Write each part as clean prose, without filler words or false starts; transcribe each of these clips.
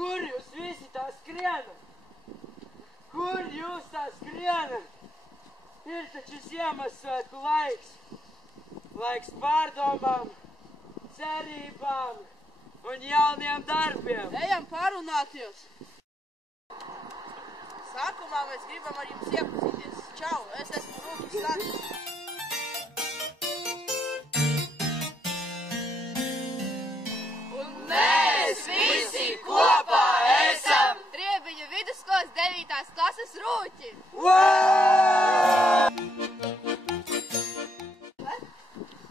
Kur jūs visi tā skrienat? Kur jūs tā skrienat? Ir taču Ziemassvētku laiks. Laiks pārdomām, cerībām un jauniem darbiem. Ejam pārunāties. Sākumā mēs gribam ar jums iepazīties. Čau, es esmu Rūķis Santis. Un mēs visi kopā esam Riebiņu vidusskolas 9. klases Rūķi.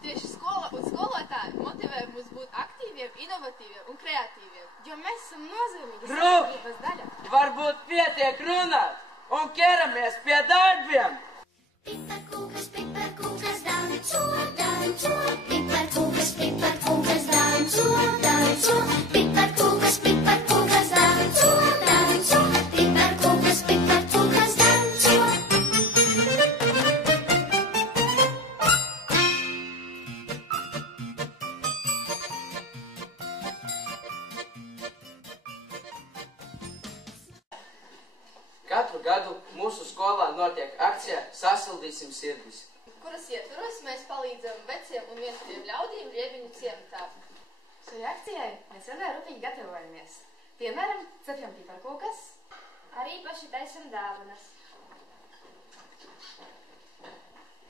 Tieši skola un skolotāji motivē mūs būt aktīviem, inovatīviem un kreatīviem, jo mēs esam nozīmīgi sabiedrības daļa. Varbūt pietiek runāt un ķeramies pie darbiem. Piparkūkas, danco, danco. Piparkūkas, danco, danco. Piparkūkas, danco, danco. Piparkūkas, danco. Katru gadu mūsu skolā notiek akcija Sasildīsim sirdis, Kuras ietvaros mēs palīdzam veciem un vientuļiem ļaudīm Riebiņu ciematā. Šai akcijai mēs vienmēr rūpīgi gatavojamies. Piemēram, cepjam piparkūkas. Arī paši taisam dāvanas.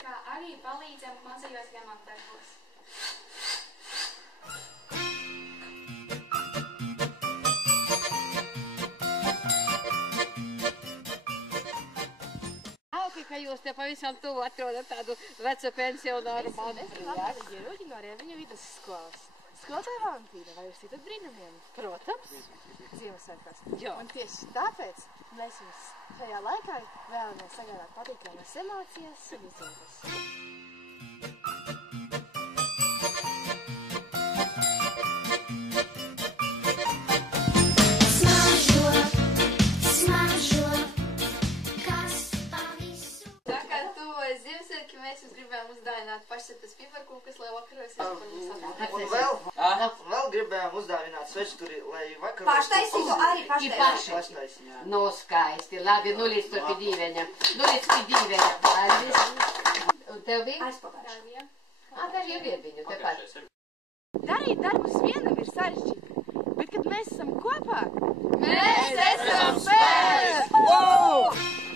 Kā arī palīdzam mazajos grāmatdarbos. Ka jūs te pavisam tuvu atrodat tādu vecu pensionāru mani. Ieroģi no Riebiņu vidusskolas. Skolotāja Valentīna, vai jūs ticat brīnumiem? Protams. Ziemassvētkos. Jā. Un tieši tāpēc mēs jums šajā laikā vēlamies sagādāt patīkamas emocijas un izjūtas. Mēs jums gribējām uzdāvināt pašceptas piparkūkas, lai vakaros jūs par mums atnākt. Un vēl gribējām uzdāvināt svečturi, lai vakaros... Paštaisītu arī paštaisītu. Nu, skaisti. Labi, nu līdz to pie dīveņa. Nu līdz pie dīveņa. Un tev bija? Aizpagājuši. Tā ir Riebiņu, tepat. Darīt darbus vienam ir sarežģīti, bet kad mēs esam kopā, Mēs esam spēks!